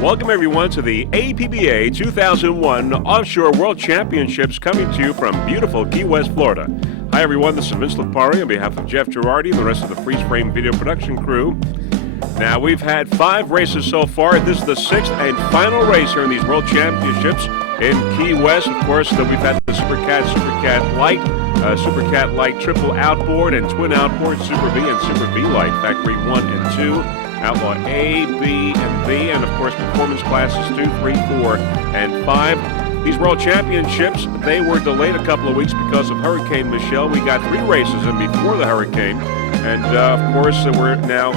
Welcome, everyone, to the APBA 2001 Offshore World Championships coming to you from beautiful Key West, Florida. Hi, everyone. This is Vince Lipari on behalf of Jeff Girardi and the rest of the Freeze Frame video production crew. Now, we've had 5 races so far. This is the 6th and final race here in these World Championships in Key West. Of course, we've had the Supercat, Supercat Light, Supercat Light Triple Outboard and Twin Outboard, Super V and Super V Light, Factory 1 and 2. Outlaw A, B, and V, and of course performance classes 2, 3, 4, and 5. These World Championships, they were delayed a couple of weeks because of Hurricane Michelle. We got 3 races in before the hurricane, and of course we're now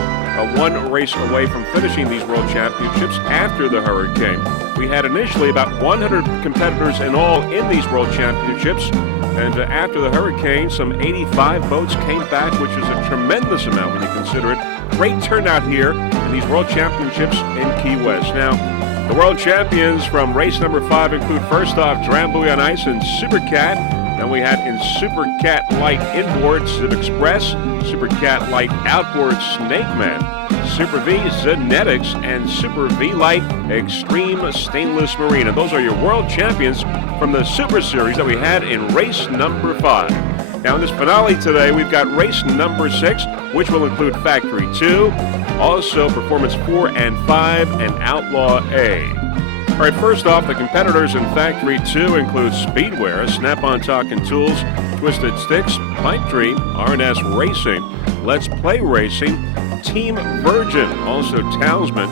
1 race away from finishing these World Championships after the hurricane. We had initially about 100 competitors in all in these World Championships, and after the hurricane, some 85 boats came back, which is a tremendous amount when you consider it. Great turnout here in these World Championships in Key West. Now, the World Champions from race number 5 include, first off, Drambuie on Ice and Supercat. Then we had in Supercat Light Inboard, Civ Express, Supercat Light Outboard, Snakeman, Super V Zenetics, and Super V Light Extreme Stainless Marine. And those are your World Champions from the Super Series that we had in race number 5. Now in this finale today, we've got race number 6, which will include Factory 2, also Performance 4 and 5, and Outlaw A. All right, first off, the competitors in Factory 2 include Speedwear, Snap-on Talking Tools, Twisted Sticks, Pipe Dream, R&S Racing, Let's Play Racing, Team Virgin, also Talisman,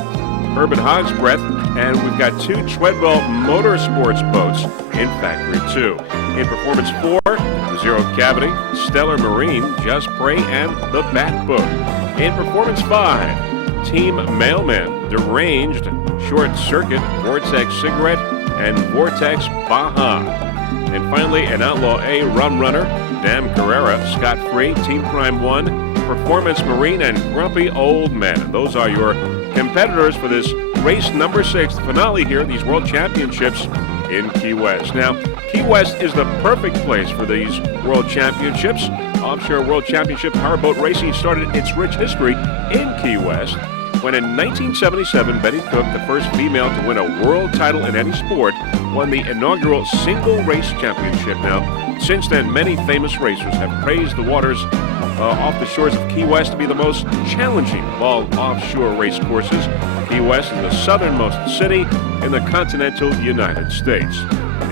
Urban Hog's Breath, and we've got 2 Treadwell Motorsports boats in Factory 2. In Performance 4, Zero Cavity, Stellar Marine, Just Pray, and the Bat Boat. In Performance 5, Team Mailman, Deranged, Short Circuit, Vortex Cigarette, and Vortex Baja. And finally, an Outlaw A Rum Runner, Dam Carrera, Scott Free, Team Prime 1, Performance Marine, and Grumpy Old Man. And those are your competitors for this race number 6, the finale here at these World Championships in Key West. Now, Key West is the perfect place for these World Championships. Offshore World Championship powerboat racing started its rich history in Key West when in 1977, Betty Cook, the first female to win a world title in any sport, won the inaugural single race championship. Now, since then, many famous racers have praised the waters off the shores of Key West to be the most challenging of all offshore race courses. Key West is the southernmost city in the continental United States.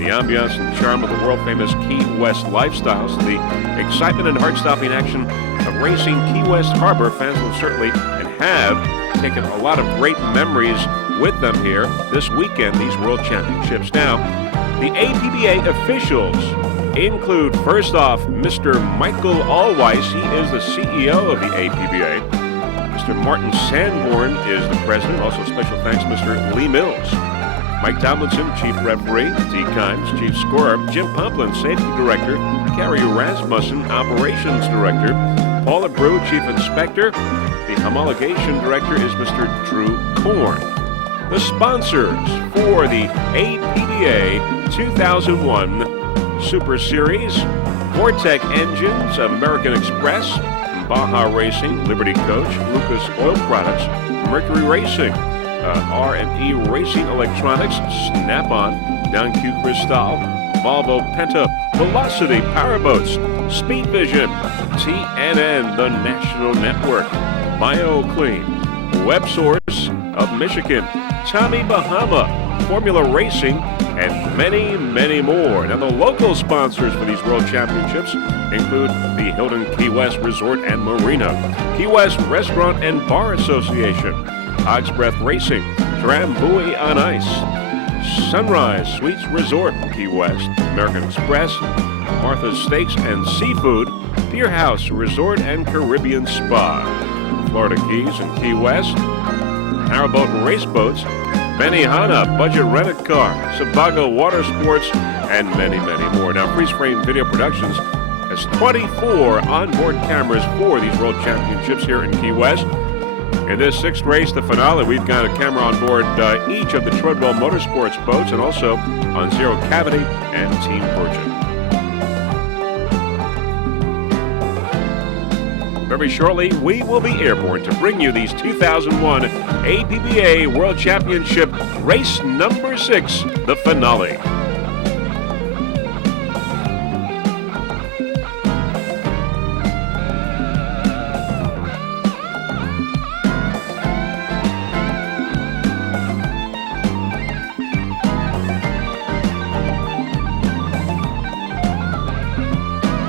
The ambiance and charm of the world-famous Key West lifestyles, the excitement and heart-stopping action of racing Key West Harbor, fans will certainly and have taken a lot of great memories with them here this weekend, these World Championships. Now, the APBA officials include, first off, Mr. Michael Allweiss. He is the CEO of the APBA. Mr. Martin Sanborn is the president. Also, special thanks, Mr. Lee Mills. Mike Tomlinson, Chief Referee, Dee Kimes, Chief Scorer, Jim Pumplin, Safety Director, Carrie Rasmussen, Operations Director, Paula Brew, Chief Inspector. The Homologation Director is Mr. Drew Korn. The sponsors for the APBA 2001 Super Series: Vortec Engines, American Express, Baja Racing, Liberty Coach, Lucas Oil Products, Mercury Racing, R&E Racing Electronics, Snap-on, Don-Q Cristal, Volvo Penta, Velocity Powerboats, Speed Vision, TNN, the National Network, BioClean, WebSource of Michigan, Tommy Bahama, Formula Racing, and many, many more. Now, the local sponsors for these World Championships include the Hilton Key West Resort and Marina, Key West Restaurant and Bar Association, Hog's Breath Racing, Drambuie on Ice, Sunrise Suites Resort, Key West, American Express, Martha's Steaks and Seafood, Pier House Resort and Caribbean Spa, Florida Keys and Key West, Powerboat and Raceboats, Benihana Budget Rent-A Car, Sebago Water Sports, and many, many more. Now, Freeze Frame Video Productions has 24 onboard cameras for these World Championships here in Key West. In this 6th race, the finale, we've got a camera on board each of the Treadwell Motorsports boats and also on Zero Cavity and Team Virgin. Very shortly, we will be airborne to bring you these 2001 APBA World Championship race number 6, the finale.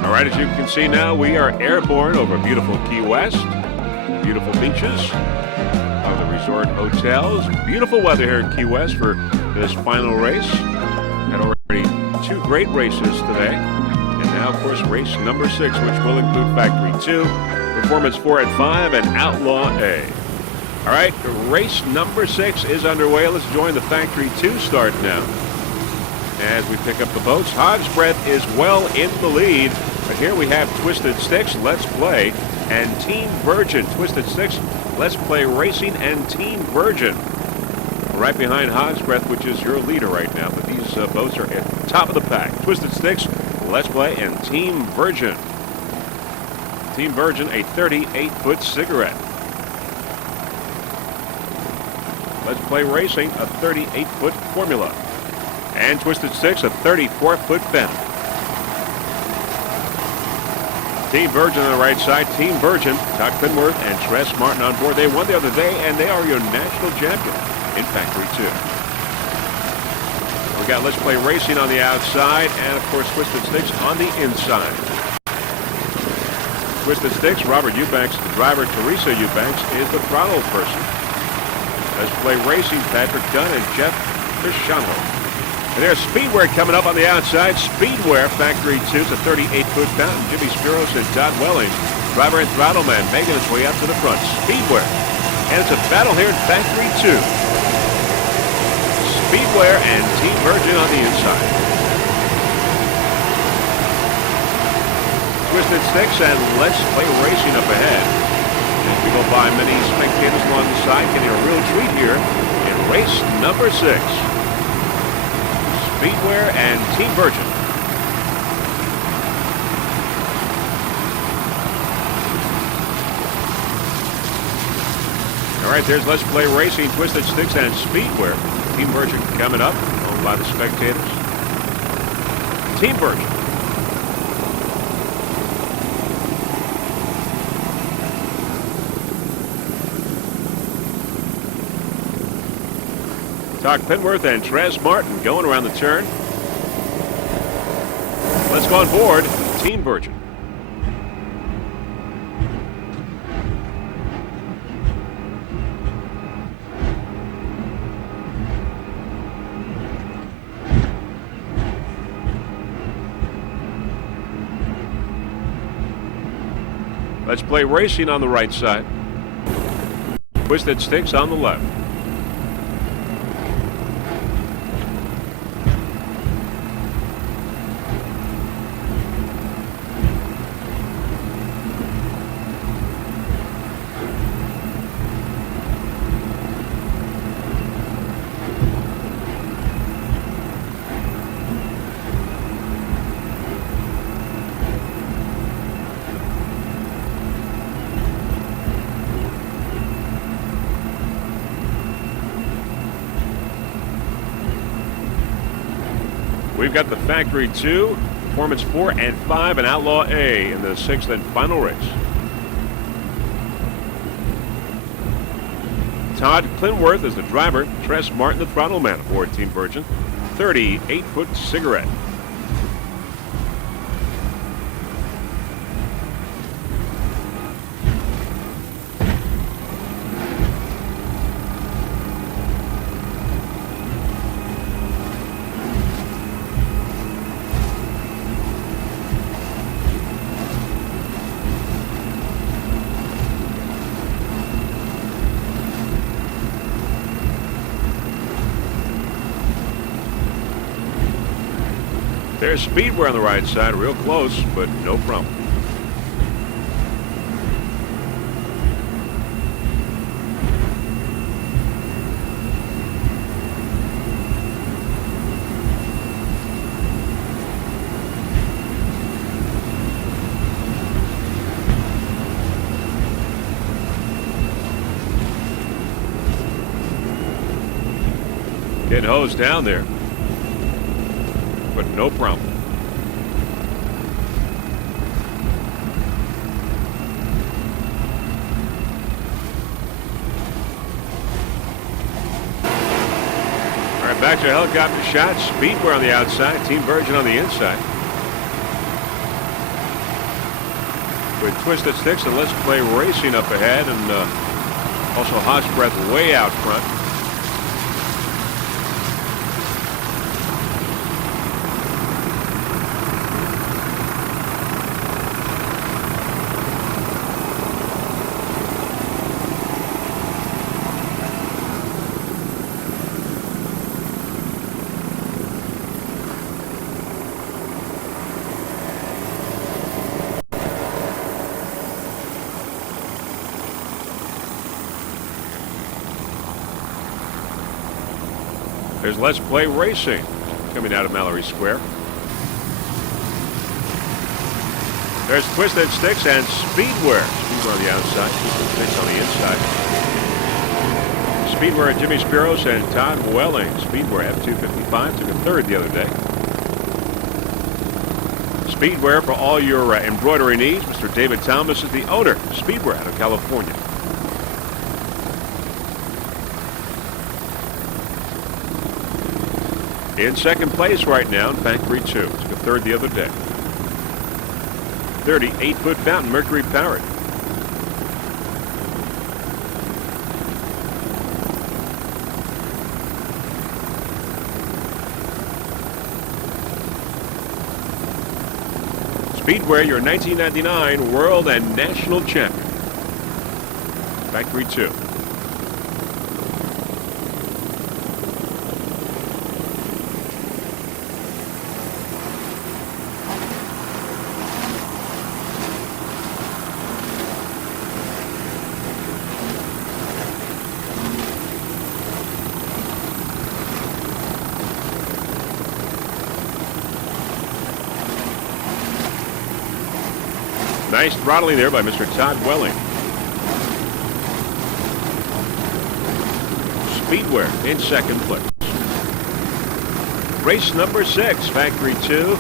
All right, as you can see now, we are airborne over beautiful Key West, beautiful beaches of the resort hotels. Beautiful weather here in Key West for this final race. Had already 2 great races today. And now, of course, race number 6, which will include Factory 2, Performance 4 and 5, and Outlaw A. All right, race number 6 is underway. Let's join the Factory 2 start now. As we pick up the boats, Hog's Breath is well in the lead. But here we have Twisted Sticks, Let's Play, and Team Virgin. Twisted Sticks, Let's Play Racing, and Team Virgin. Right behind Hog's Breath, which is your leader right now. But these boats are at the top of the pack. Twisted Sticks, Let's Play, and Team Virgin. Team Virgin, a 38-foot cigarette. Let's Play Racing, a 38-foot Formula. And Twisted Sticks, a 34-foot Phantom. Team Virgin on the right side. Team Virgin, Todd Clinworth and Tress Martin on board. They won the other day, and they are your national champion in Factory 2. We got Let's Play Racing on the outside, and of course Twisted Sticks on the inside. Twisted Sticks, Robert Eubanks, the driver. Teresa Eubanks is the throttle person. Let's Play Racing, Patrick Dunn and Jeff Cristiano. And there's Speedwear coming up on the outside. Speedwear, Factory 2, it's a 38-foot fountain. Jimmy Spiros and Todd Welling. Driver and throttle man making his way up to the front. Speedwear. And it's a battle here in Factory 2. Speedwear and Team Virgin on the inside. Twisted Sticks and Let's Play Racing up ahead. As we go by many spectators along the side, getting a real treat here in race number 6. Speedwear and Team Virgin. All right, there's Let's Play Racing, Twisted Sticks, and Speedwear. Team Virgin coming up, owned by the spectators. Team Virgin. Todd Clinworth and Tress Martin going around the turn. Let's go on board Team Virgin. Let's Play Racing on the right side. Twisted Sticks on the left. We've got the Factory 2, Performance 4 and 5, and Outlaw A in the 6th and final race. Todd Clinworth is the driver. Tress Martin, the throttle man aboard Team Virgin. 38-foot cigarette. There's Speedwear on the right side, real close, but no problem. Getting hosed down there. But no problem. All right, back to a helicopter shot. Speedwear on the outside. Team Virgin on the inside. With Twisted Sticks and Let's Play Racing up ahead, and also Hot's Breath way out front. There's Let's Play Racing coming out of Mallory Square. There's Twisted Sticks and Speedwear. Speedwear on the outside, Twisted Sticks on the inside. Speedwear, Jimmy Spiros and Todd Welling. Speedwear F255 took a third the other day. Speedwear for all your embroidery needs. Mr. David Thomas is the owner. Speedwear out of California. In second place right now in Factory 2. Took a third the other day. 38-foot fountain, mercury powered. Speedwear, your 1999 World and National Champion. Factory 2. Nice throttling there by Mr. Todd Welling. Speedwear in second place. Race number 6, Factory 2,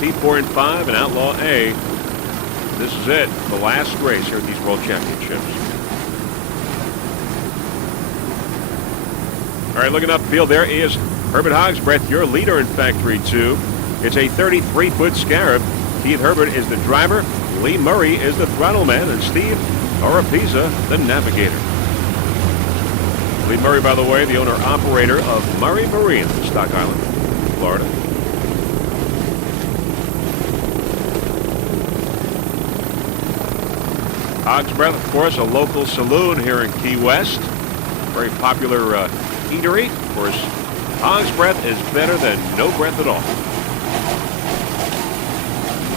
T4 and 5, and Outlaw A. This is it, the last race here at these World Championships. All right, looking upfield, there is Herbert Hogsbreath, your leader in Factory 2. It's a 33-foot Scarab. Keith Herbert is the driver. Lee Murray is the throttle man, and Steve Oropesa, the navigator. Lee Murray, by the way, the owner-operator of Murray Marine, Stock Island, Florida. Hogsbreath, of course, a local saloon here in Key West. Very popular eatery. Of course, Hogsbreath is better than no breath at all.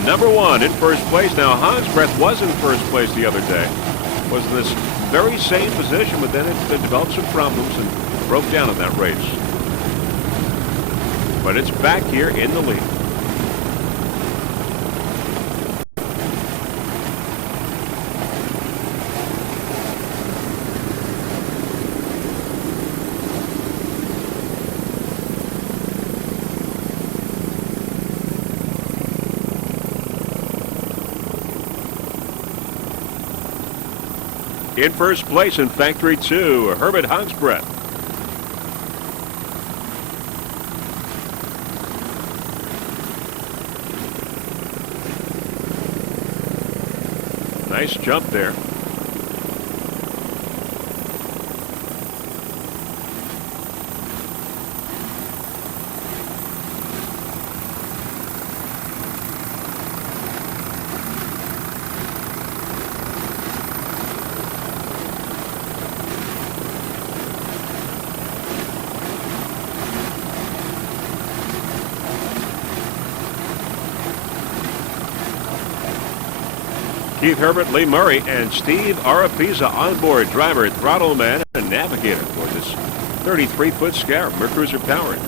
Number 1 in first place. Now, Hogsbreath was in first place the other day. Was in this very same position, but then it developed some problems and broke down in that race. But it's back here in the lead. In first place in Factory 2, Herbert Hogsbreath. Nice jump there. Keith Herbert, Lee Murray, and Steve Oropesa on board. Driver, throttle man, and navigator for this 33-foot Scarab, Mercruiser powered.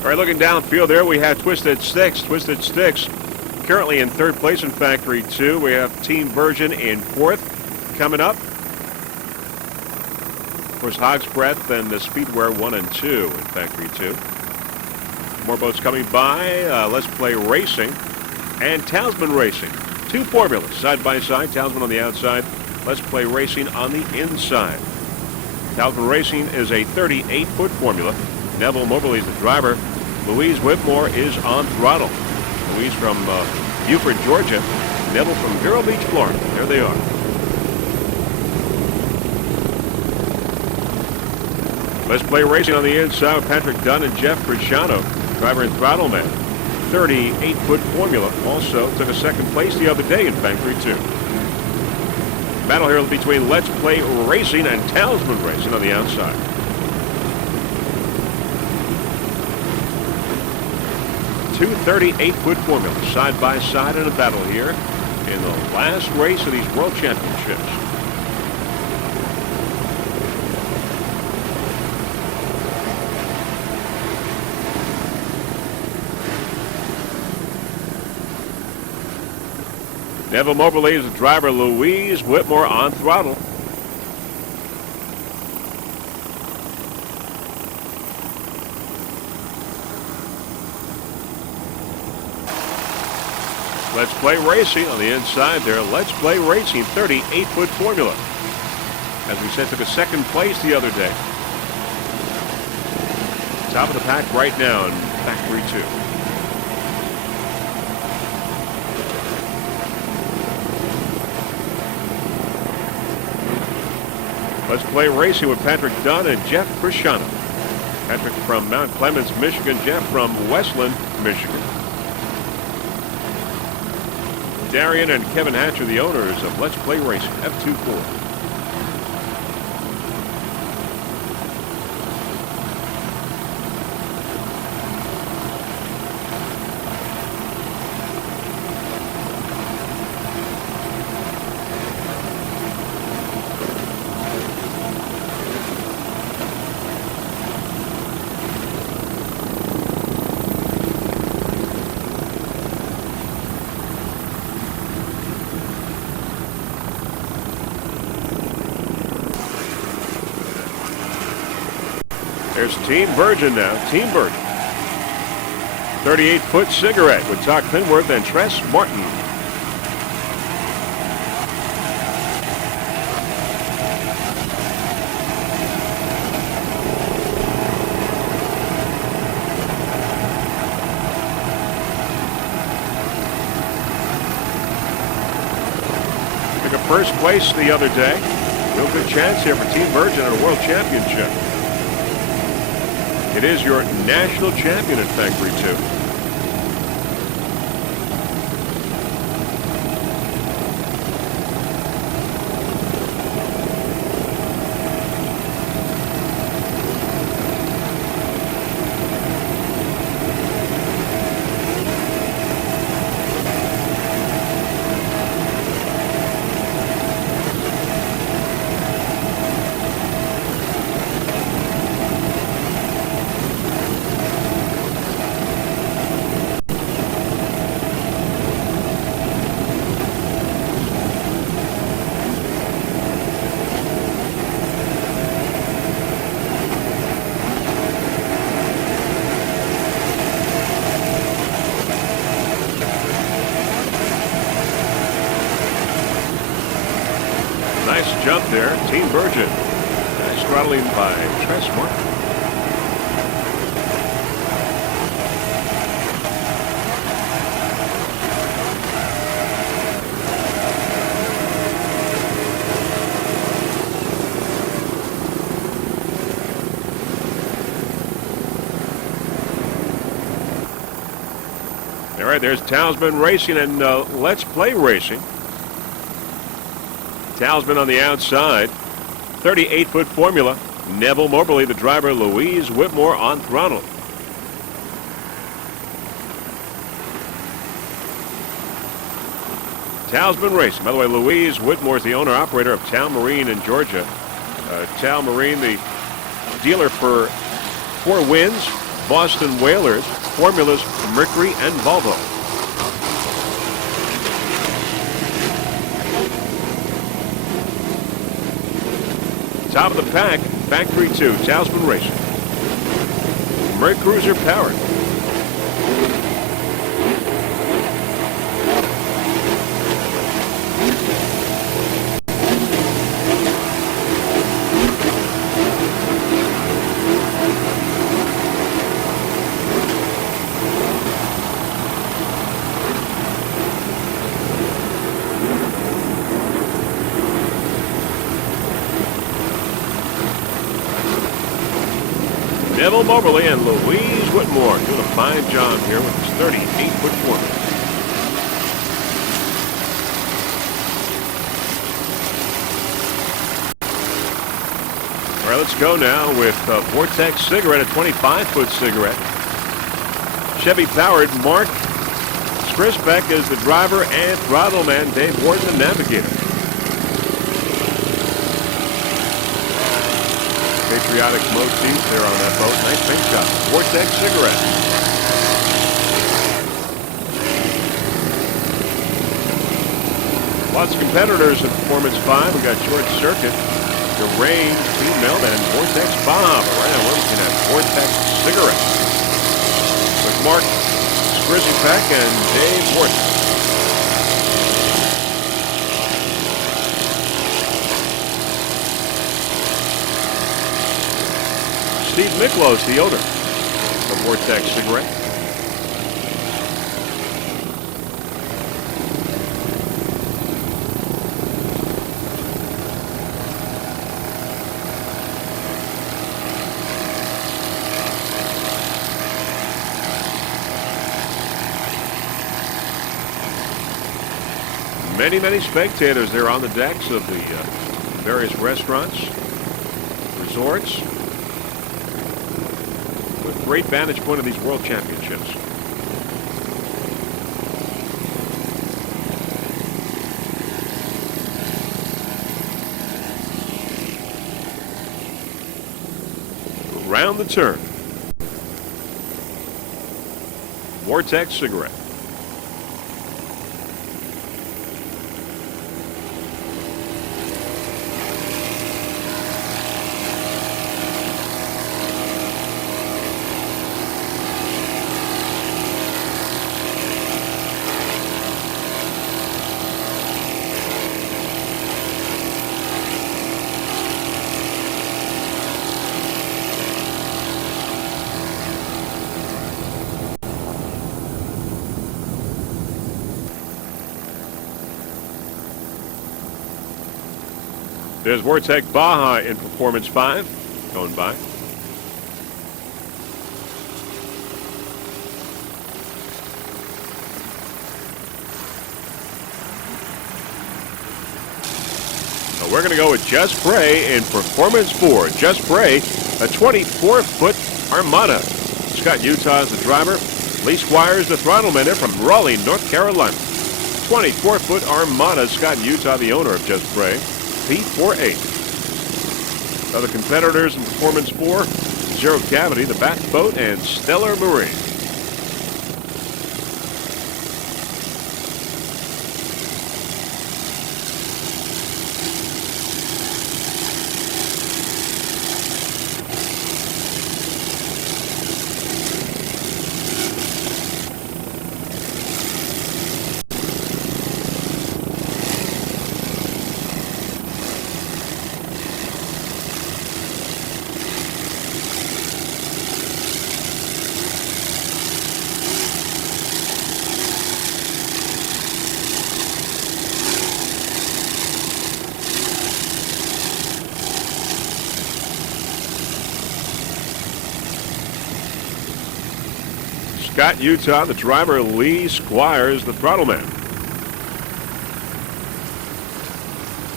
All right, looking downfield there, we have Twisted Sticks. Twisted Sticks currently in third place in Factory 2. We have Team Virgin in fourth coming up. Of course, Hog's Breath and the Speedwear 1 and 2 in Factory 2. More boats coming by. Let's Play Racing and Talisman Racing. Two formulas side by side. Talisman on the outside. Let's Play Racing on the inside. Talisman Racing is a 38-foot formula. Neville Moberly is the driver. Louise Whitmore is on throttle. Louise from Beaufort, Georgia. Neville from Vero Beach, Florida. There they are. Let's Play Racing on the inside with Patrick Dunn and Jeff Frusciano, driver and throttle man. 38-foot formula. Also took a second place the other day in Factory 2. Battle here between Let's Play Racing and Talisman Racing on the outside. Two 38-foot formulas side by side in a battle here in the last race of these World Championships. Neville Moberly is the driver. Louise Whitmore on throttle. Let's Play Racing on the inside there. Let's Play Racing, 38-foot formula. As we said, took a second place the other day. Top of the pack right now in Factory 2. Let's Play Racing with Patrick Dunn and Jeff Frusciano. Patrick from Mount Clemens, Michigan. Jeff from Westland, Michigan. Darian and Kevin Hatcher, the owners of Let's Play Racing, F24. There's Team Virgin now. Team Virgin. 38-foot cigarette with Todd Clinworth and Tress Martin. Took a first place the other day. Real good chance here for Team Virgin at a World Championship. It is your national champion in Factory 2. Nice jump there, Team Virgin. Nice throttling by Tress Martin. All right, there's Talisman Racing and Let's Play Racing. Talisman on the outside. 38-foot formula. Neville Moberly, the driver. Louise Whitmore on throttle. Talisman Racing. By the way, Louise Whitmore is the owner-operator of Tal Marine in Georgia. Tal Marine, the dealer for Four Winds, Boston Whalers, Formulas Mercury and Volvo. Top of the pack, Factory 2, Talisman Racing. Merc Cruiser powered. Neville Moberly and Louise Whitmore doing a fine job here with his 38-foot format. All right, let's go now with Vortex Cigarette, a 25-foot cigarette. Chevy powered. Mark Skrisbeck is the driver and throttle man. Dave Ward the navigator. Patriotic motif there on that boat. Nice paint job. Vortex Cigarette. Lots of competitors in Performance 5. We got George Circuit, the Range, Female, and Vortex Bob. Right now we're looking at Vortex Cigarette with Mark Skrisbeck and Dave Ward. Steve Miklos, the owner of Vortex Cigarette. Many spectators there on the decks of the various restaurants, resorts. Great vantage point of these World Championships. Round the turn. Vortex Cigarette. There's Vortex Baja in Performance 5 going by. So we're going to go with Just Bray in Performance 4. Just Bray, a 24-foot Armada. Scott Utah is the driver. Lee Squires, the throttleman there from Raleigh, North Carolina. 24-foot Armada. Scott Utah, the owner of Just Bray. P48. Other competitors in Performance 4, Zero Cavity, the Bat Boat, and Stellar Marine. Scott Utah, the driver. Lee Squires, the throttleman.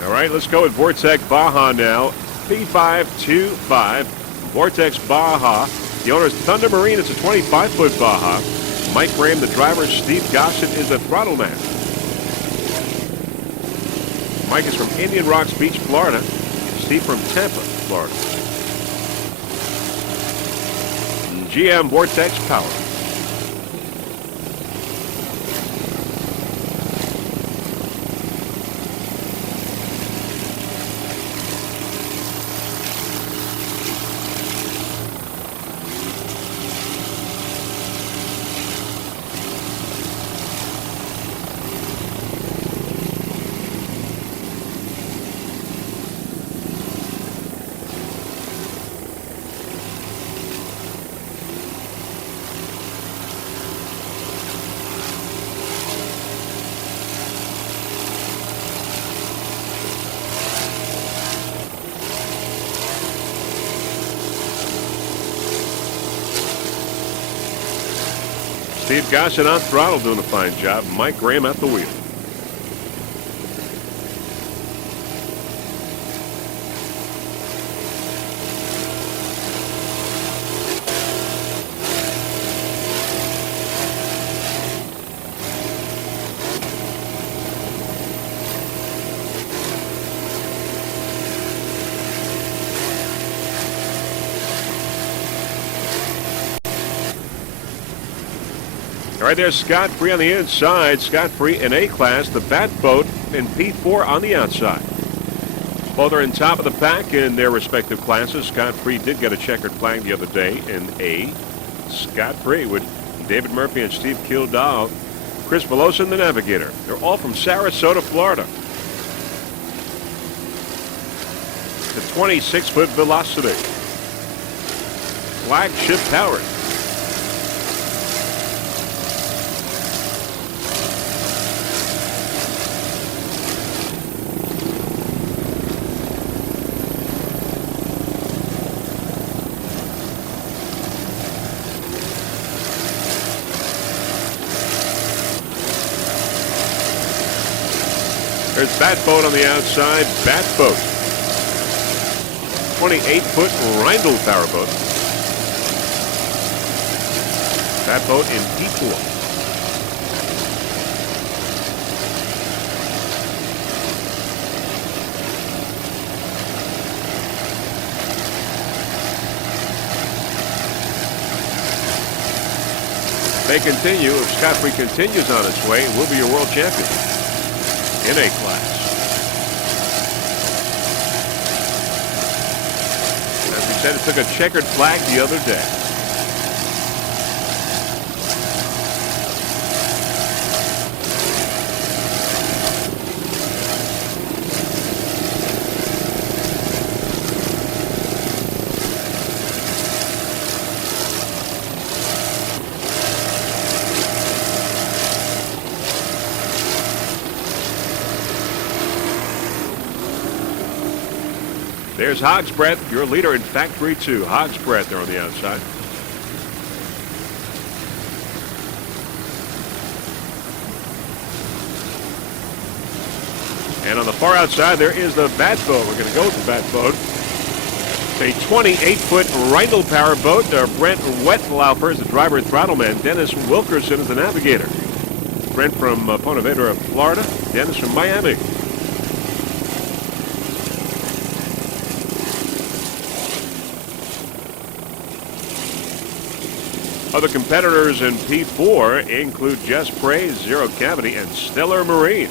All right, let's go with Vortex Baja now. P525. Vortex Baja. The owner is Thunder Marine. It's a 25-foot Baja. Mike Graham, the driver. Steve Gossett is the throttleman. Mike is from Indian Rocks Beach, Florida. Steve from Tampa, Florida. GM Vortex Power. Steve Gossett on throttle doing a fine job. Mike Graham at the wheel. All right, there's Scott Free on the inside. Scott Free in A class. The Bat Boat in P4 on the outside. Both are in top of the pack in their respective classes. Scott Free did get a checkered flag the other day in A. Scott Free with David Murphy and Steve Kildall. Chris Velosa, the navigator. They're all from Sarasota, Florida. The 26-foot Velocity. Flagship powered. There's Bat Boat on the outside. Bat Boat. 28-foot Rindle Powerboat. Bat Boat in P4. They continue. If Scott Free continues on its way, will be your world champion in A class. As we said, it took a checkered flag the other day. There's Hog's Breath, your leader in Factory 2. Hog's Breath there on the outside. And on the far outside, there is the Bat Boat. We're going to go with the Bat Boat. A 28-foot Rindle Powerboat. Brent Wettlaufer is the driver and throttle man. Dennis Wilkerson is the navigator. Brent from Ponte Vedra, Florida. Dennis from Miami. Other competitors in P4 include Jess Prey, Zero Cavity, and Stellar Marine.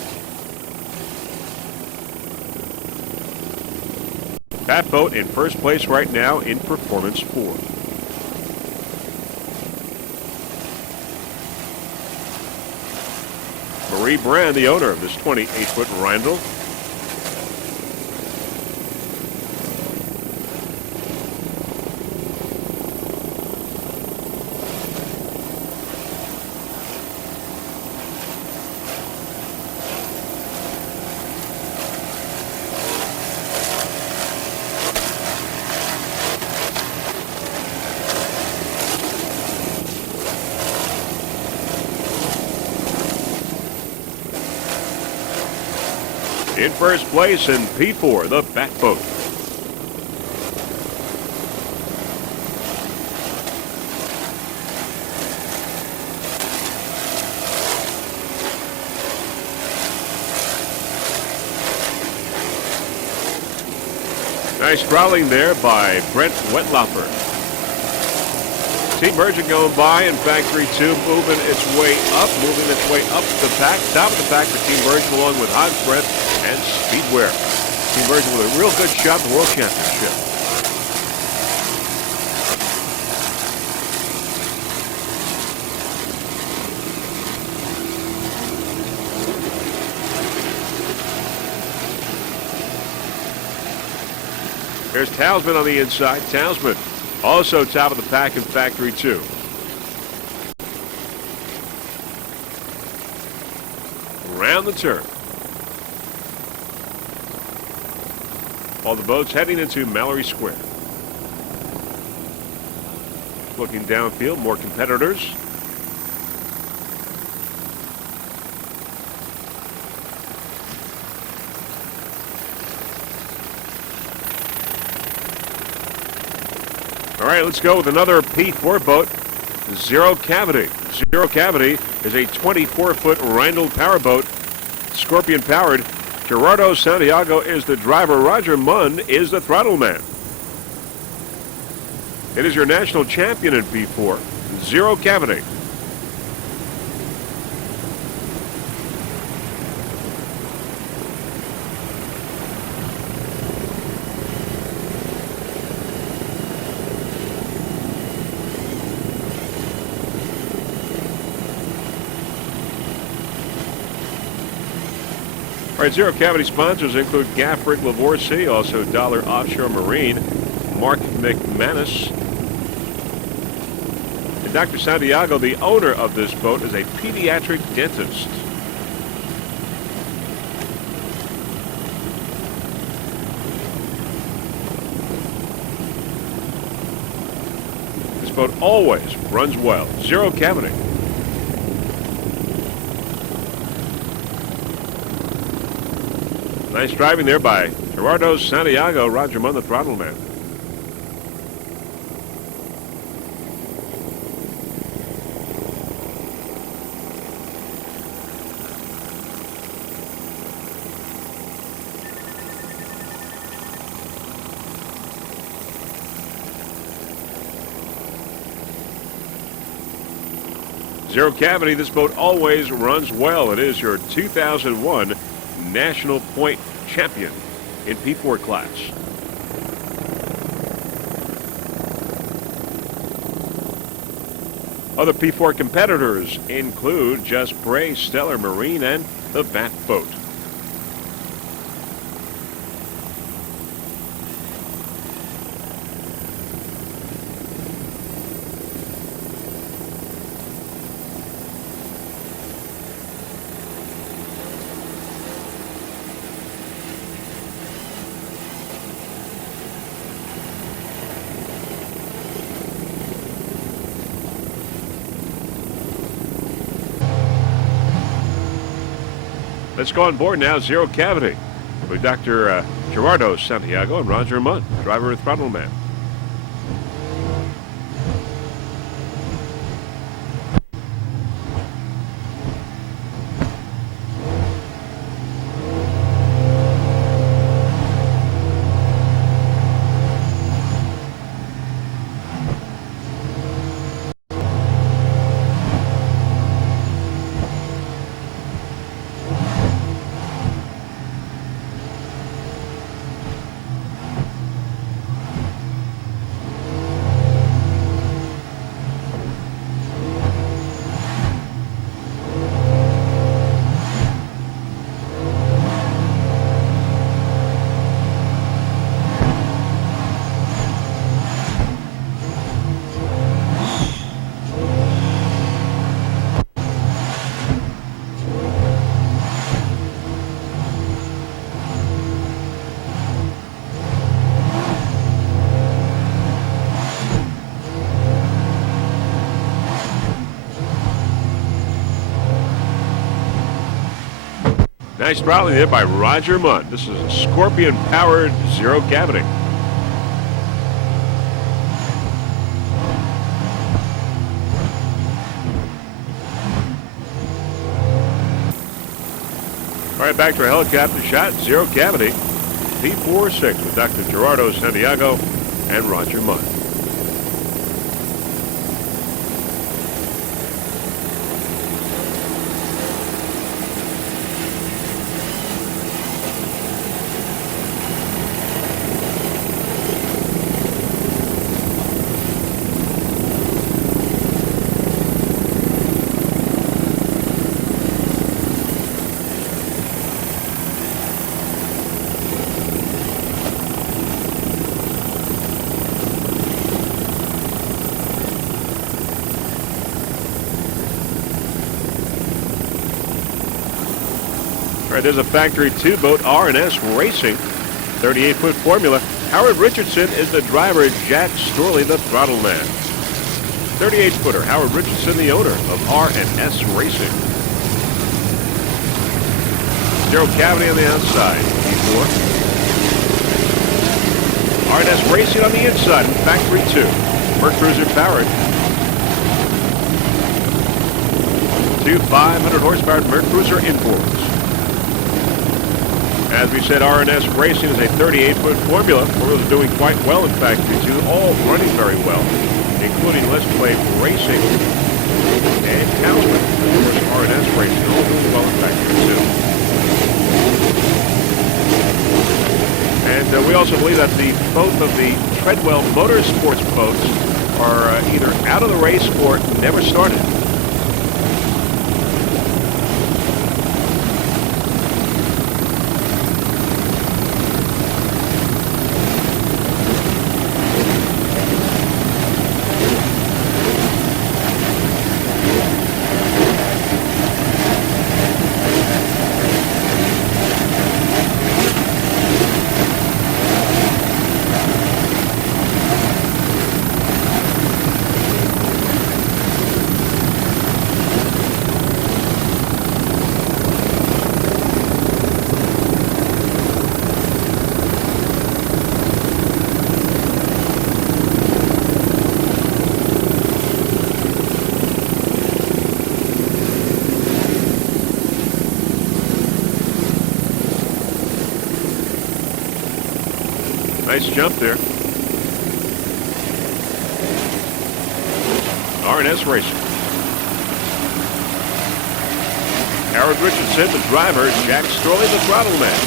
Bat Boat in first place right now in Performance 4. Marie Brand, the owner of this 28-foot Rindle. In first place in P4, the Bat Boat. Nice throttling there by Brent Wettlaufer. Team Merchant going by in Factory 2, moving its way up the pack. Top of the pack for Team Merchant along with Hog's Breath and Speedwear. Team Merchant with a real good shot at the World Championship. Here's Talisman on the inside. Talisman also top of the pack in Factory 2. Around the turn. All the boats heading into Mallory Square. Looking downfield, more competitors. All right, let's go with another P4 boat, Zero Cavity. Zero Cavity is a 24-foot Randall powerboat, Scorpion-powered. Gerardo Santiago is the driver. Roger Munn is the throttle man. It is your national champion in P4, Zero Cavity. All right, Zero Cavity sponsors include Gafford Lavorsi, also Dollar Offshore Marine, Mark McManus. And Dr. Santiago, the owner of this boat, is a pediatric dentist. This boat always runs well. Zero Cavity. Nice driving there by Gerardo Santiago. Roger Munn, the throttle man. Zero Cavity, this boat always runs well. It is your 2001 National Point Champion in P4 class. Other P4 competitors include Just Bray, Stellar Marine, and the Bat Boat. Let's go on board now, Zero Cavity, with Dr. Gerardo Santiago and Roger Munn, driver and throttle man. Nice throttling there by Roger Munn. This is a Scorpion-powered Zero Cavity. All right, back to our helicopter shot. Zero Cavity, P46 with Dr. Gerardo Santiago and Roger Munn. All right, there's a Factory 2 boat, R&S Racing, 38-foot formula. Howard Richardson is the driver, Jack Storley, the throttle man. 38-footer, Howard Richardson, the owner of R&S Racing. Zero cavity on the outside, E4. R&S Racing on the inside, Factory 2. Merc Cruiser powered. Two 500 horsepower Merc Cruiser imports. As we said, R&S Racing is a 38-foot formula. Formulas are doing quite well in Factory 2, all running very well, including Let's Play Racing and Cowsman. Of course, R&S Racing all doing well in Factory 2. And we also believe that both of the Treadwell Motorsports boats are either out of the race or never started. Nice jump there. R&S Racing. Howard Richardson, the driver. Jack Storley, the throttle man.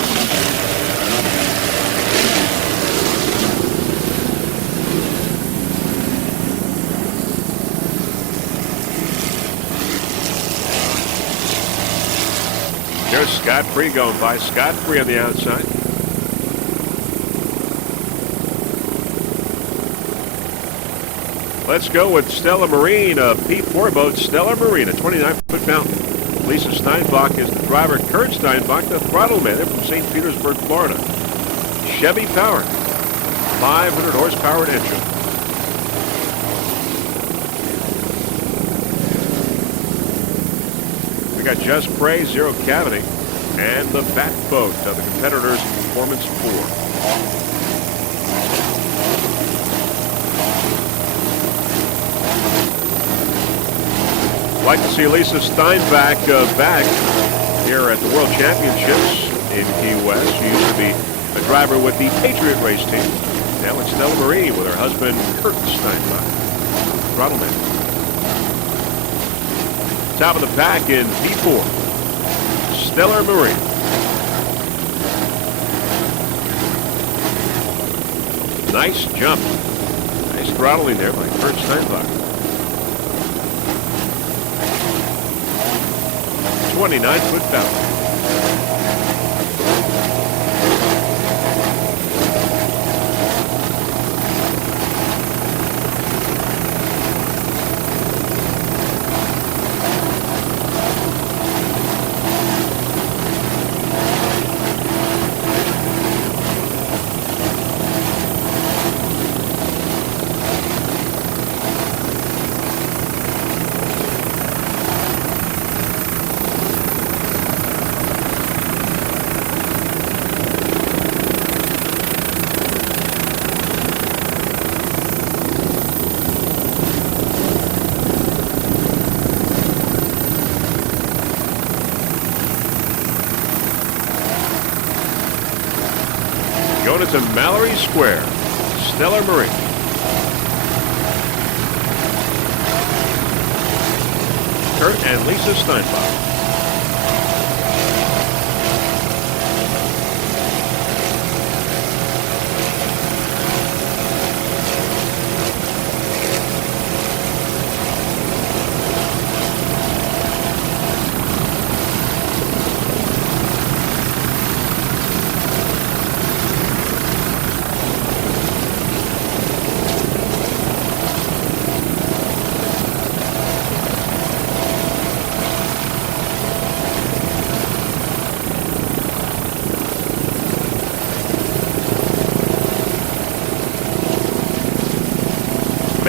There's Scott Free going by. Scott Free on the outside. Let's go with Stella Marine, a P4 boat. Stella Marine, a 29-foot mountain. Lisa Steinbach is the driver. Kurt Steinbach, the throttle man. They're from St. Petersburg, Florida. Chevy powered, 500 horsepower engine. We got Just Prey, zero cavity, and the Bat boat of the competitors Performance 4. Like to see Lisa Steinbach back here at the World Championships in Key West. She used to be a driver with the Patriot race team. Now it's Stella Marine with her husband, Kurt Steinbach, throttleman. Top of the pack in P4, Stella Marine. Nice jump. Nice throttling there by Kurt Steinbach. 29-foot bow. Going into Mallory Square, Stella Marine. Kurt and Lisa Steinbach.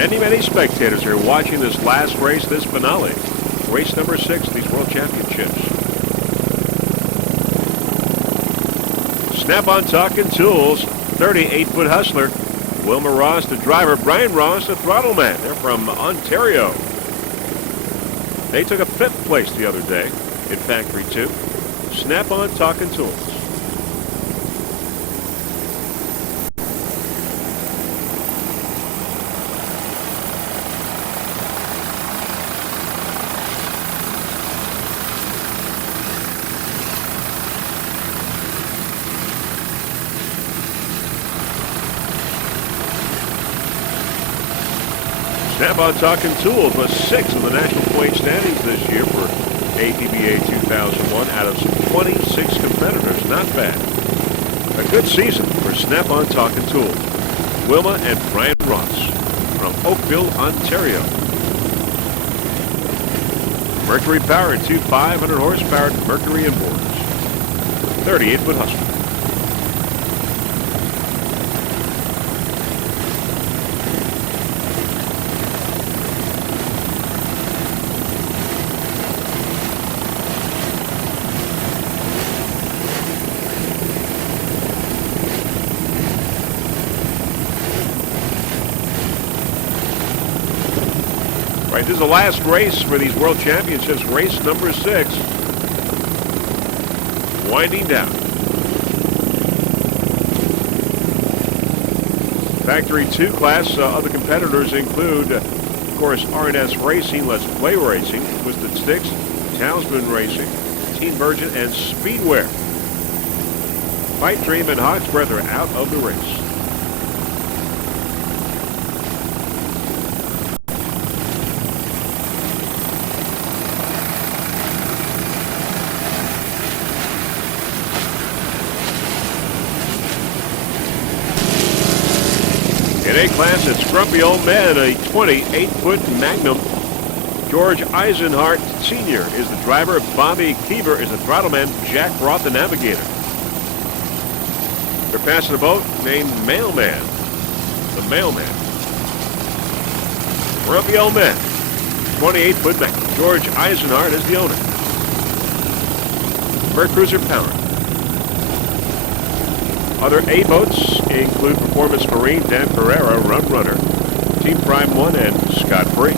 Many spectators are watching this last race, this finale. Race number 6 of these World Championships. Snap-on Talking Tools, 38-foot hustler. Wilma Ross, the driver. Brian Ross, the throttle man. They're from Ontario. They took a 5th place the other day in Factory 2. Snap-on Talking Tools. Snap-on Talking Tools was 6th in the national point standings this year for APBA 2001 out of some 26 competitors. Not bad. A good season for Snap-on Talking Tools. Wilma and Brian Ross from Oakville, Ontario. Mercury Power, 2 500 horsepower Mercury inboards. 38-foot hustler. Right, this is the last race for these World Championships, race number 6. Winding down. Factory 2 class, other competitors include, of course, R&S Racing, Let's Play Racing, Twisted Sticks, Townsman Racing, Team Virgin, and Speedware. Fight Dream and Hawk's Breath are out of the race. In A class, it's Grumpy Old Man, a 28-foot Magnum. George Eisenhart Sr. is the driver. Bobby Keever is the throttle man. Jack Roth, the navigator. They're passing a boat named Mailman. The Mailman. Grumpy Old Man, 28-foot Magnum. George Eisenhart is the owner. Bird Cruiser Power. Other A boats include Performance Marine, Dan Pereira, Run Runner, Team Prime 1, and Scott Free.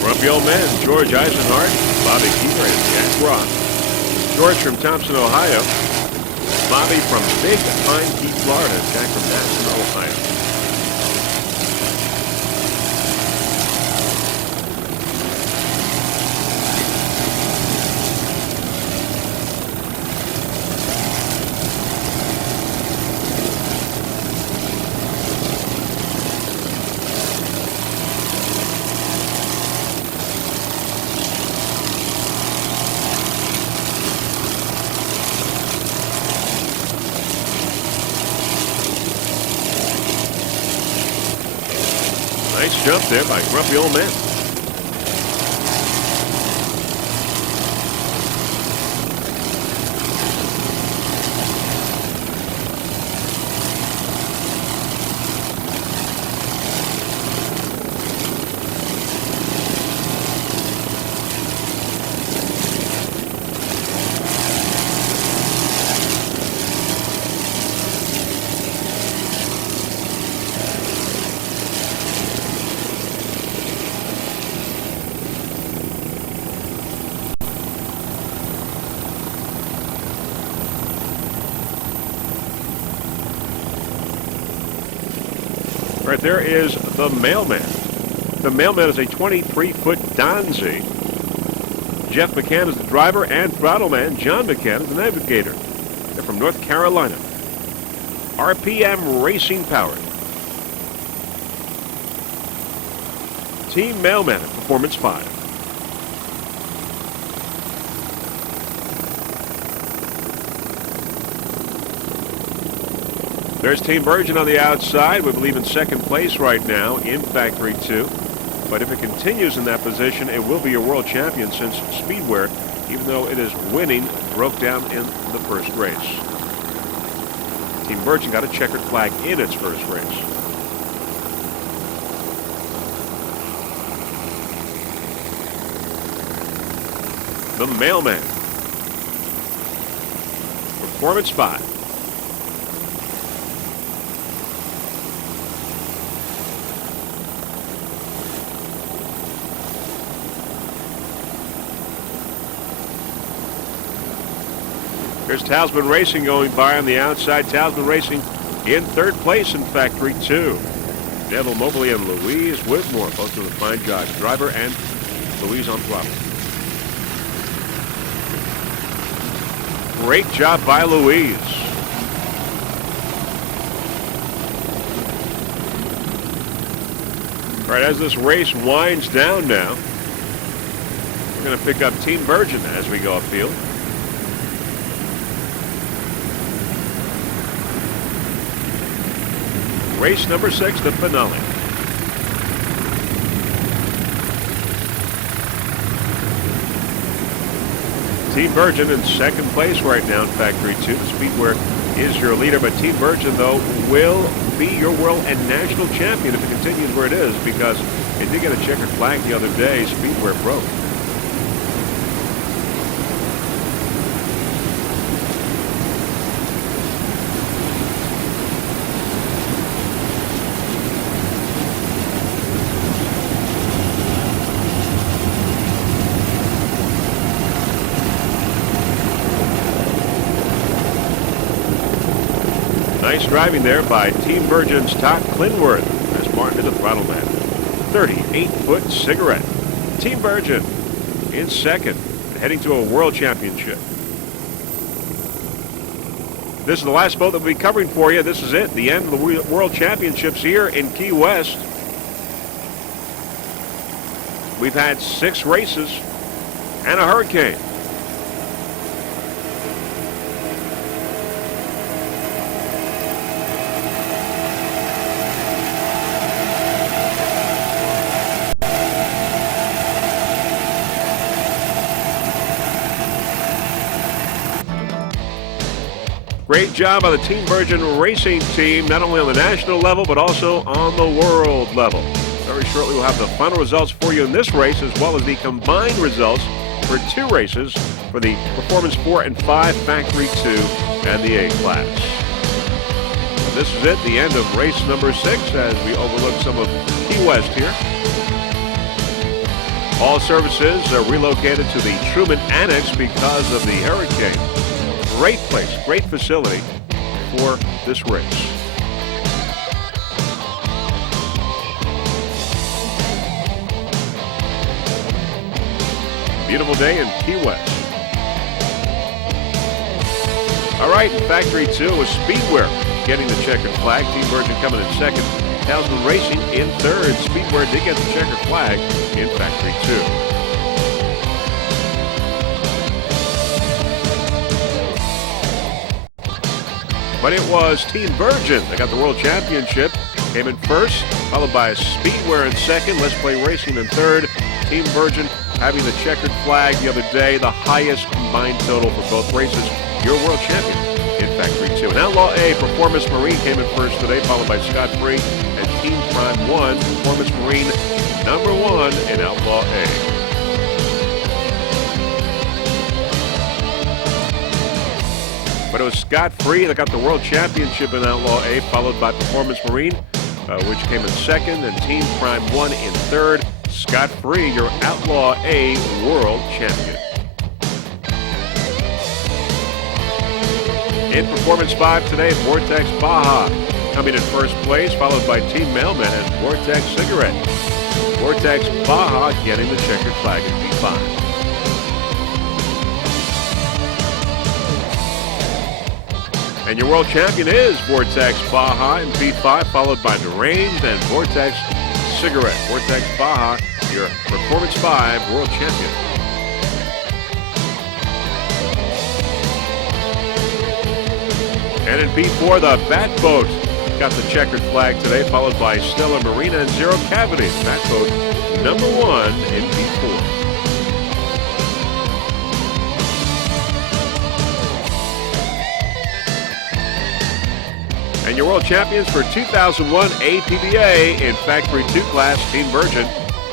Grumpy Old Man, George Eisenhart, Bobby Keever, and Jack Roth. George from Thompson, Ohio. Bobby from Big Pine Key, Florida. Jack from Madison, Ohio. Nice jump there by Grumpy Old Man. Right there is the Mailman. The Mailman is a 23-foot Donzi. Jeff McCann is the driver, and throttle man John McCann is the navigator. They're from North Carolina. RPM Racing powered. Team Mailman at Performance 5. There's Team Virgin on the outside. We believe in second place right now in Factory 2. But if it continues in that position, it will be your world champion, since Speedware, even though it is winning, broke down in the first race. Team Virgin got a checkered flag in its first race. The Mailman. Performance 5. Here's Talisman Racing going by on the outside. Talisman Racing in third place in Factory 2. Neville Mobley and Louise Whitmore, both doing a fine job. Driver and Louise on throttle. Great job by Louise. All right, as this race winds down now, we're going to pick up Team Virgin as we go upfield. Race number 6, the finale. Team Virgin in second place right now in Factory 2. The Speedware is your leader, but Team Virgin, though, will be your world and national champion if it continues where it is, because it did get a checkered flag the other day. Speedware broke. Nice driving there by Team Virgin's Todd Clinworth as Martin is the throttle man. 38-foot cigarette. Team Virgin in second, heading to a world championship. This is the last boat that we'll be covering for you. This is it, the end of the world championships here in Key West. We've had 6 races and a hurricane. Great job by the Team Virgin Racing team, not only on the national level, but also on the world level. Very shortly, we'll have the final results for you in this race, as well as the combined results for 2 races for the Performance 4 and 5 Factory 2 and the A class. And this is it, the end of race number 6, as we overlook some of Key West here. All services are relocated to the Truman Annex because of the hurricane. Great place, great facility for this race. Beautiful day in Key West. All right, in Factory 2 was Speedware getting the checkered flag. Team Virgin coming in second. Talisman Racing in third. Speedware did get the checkered flag in Factory 2. But it was Team Virgin that got the World Championship. Came in first, followed by Speedware in second. Let's Play Racing in third. Team Virgin having the checkered flag the other day, the highest combined total for both races. Your world champion in Factory 2. And Outlaw A, Performance Marine came in first today, followed by Scott Free and Team Prime 1. Performance Marine number 1 in Outlaw A. But it was Scott Free that got the World Championship in Outlaw A, followed by Performance Marine, which came in second, and Team Prime 1 in third. Scott Free, your Outlaw A World Champion. In Performance 5 today, Vortex Baja coming in first place, followed by Team Mailman and Vortex Cigarette. Vortex Baja getting the checkered flag in P5. And your world champion is Vortex Baja in P5, followed by Deranged and Vortex Cigarette. Vortex Baja, your Performance 5 world champion. And in P4, the Batboat got the checkered flag today, followed by Stella Marina and Zero Cavity. Batboat number 1 in P4. And your world champions for 2001 APBA in Factory 2 class, Team Virgin.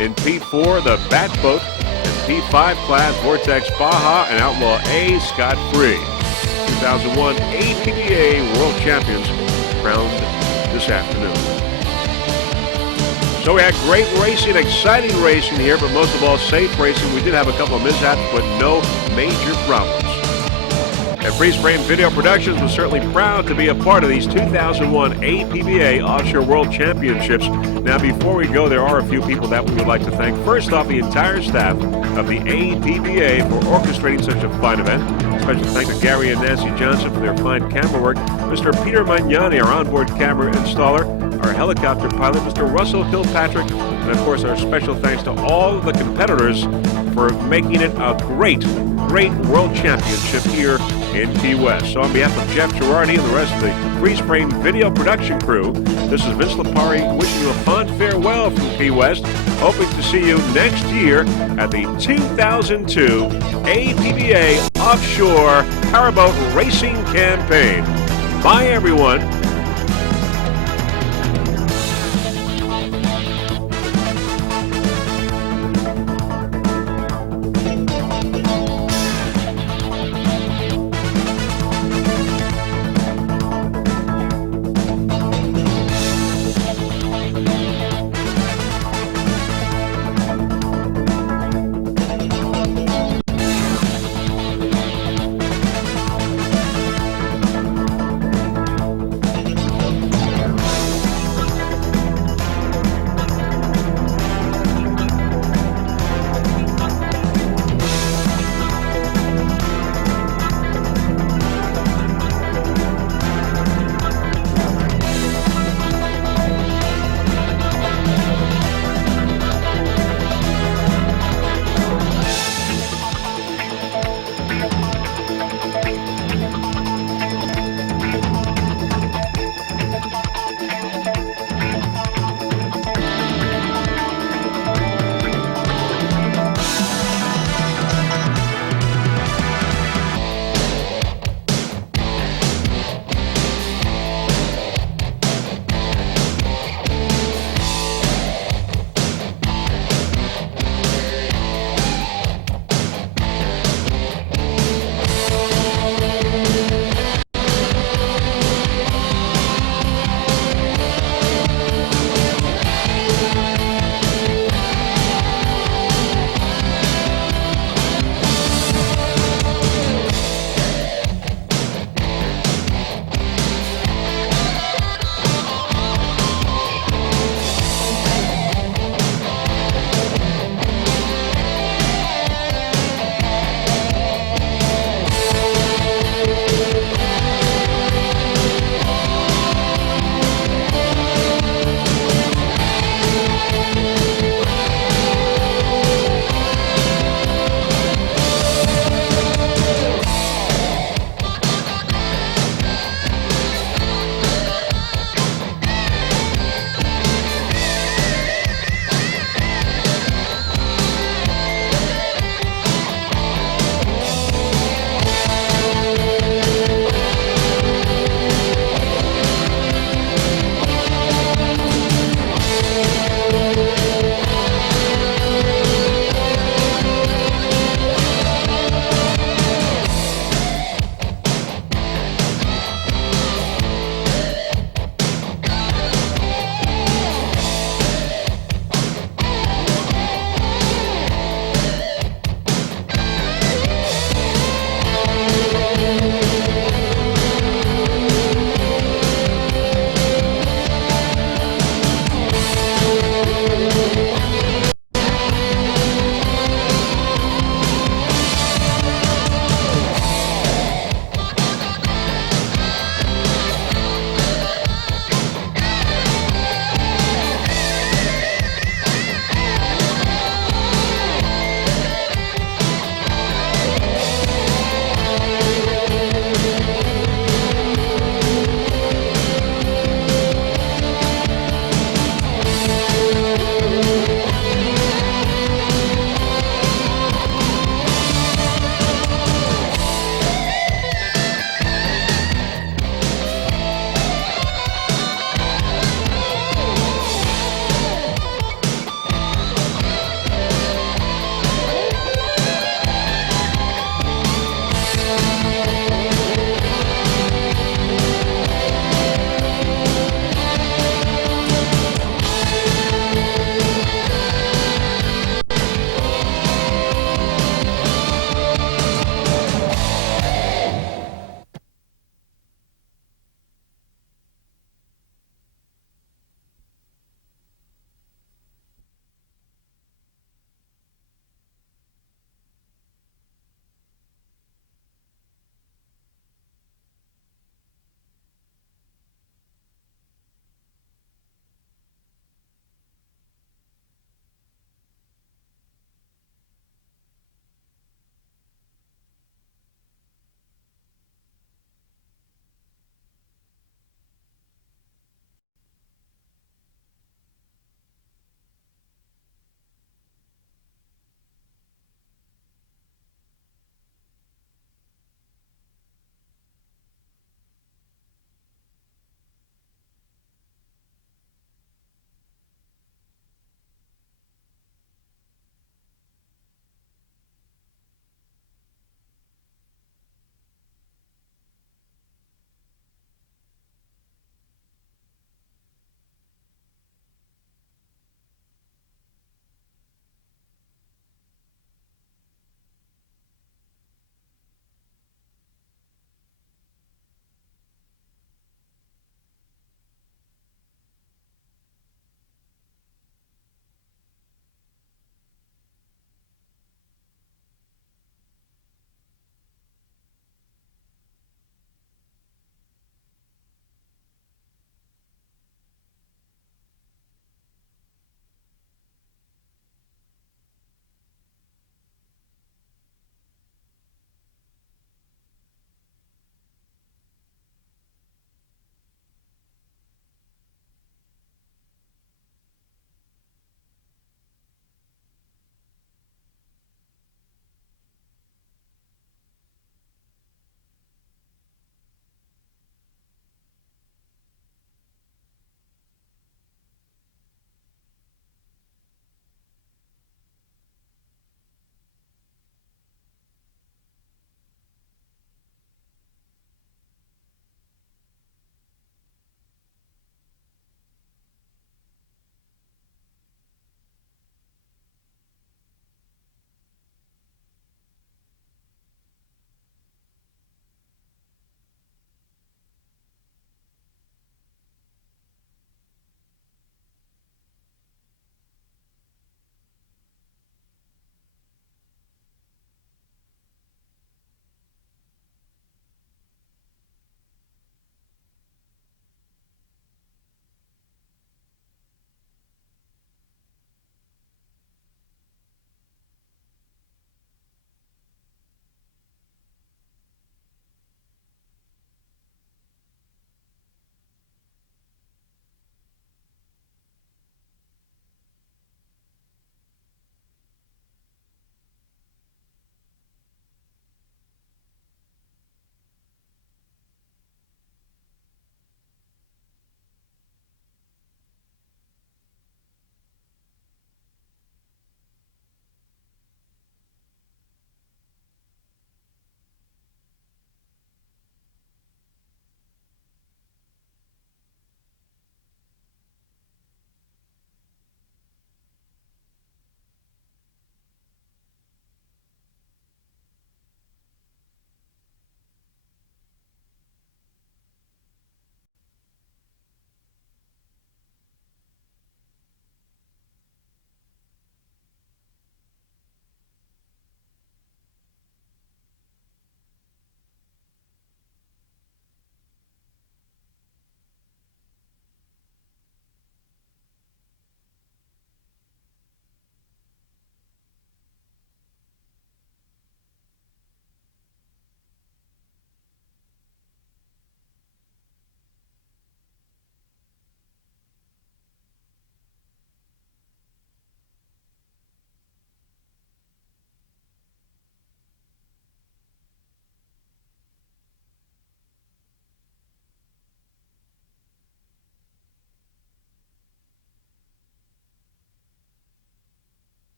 In P4, the Batboat. In P5 class, Vortex Baja and Outlaw A, Scott Free. 2001 APBA World Champions crowned this afternoon. So we had great racing, exciting racing here, but most of all, safe racing. We did have a couple of mishaps, but no major problems. And Freeze Frame Video Productions was certainly proud to be a part of these 2001 APBA Offshore World Championships. Now, before we go, there are a few people that we would like to thank. First off, the entire staff of the APBA for orchestrating such a fine event. Special thanks to Gary and Nancy Johnson for their fine camera work. Mr. Peter Magnani, our onboard camera installer. Our helicopter pilot, Mr. Russell Kilpatrick. And, of course, our special thanks to all the competitors for making it a great World Championship here in Key West. So on behalf of Jeff Girardi and the rest of the Freeze Frame Video Production crew, this is Vince Lipari wishing you a fond farewell from Key West, hoping to see you next year at the 2002 APBA Offshore Powerboat Racing Campaign. Bye, everyone.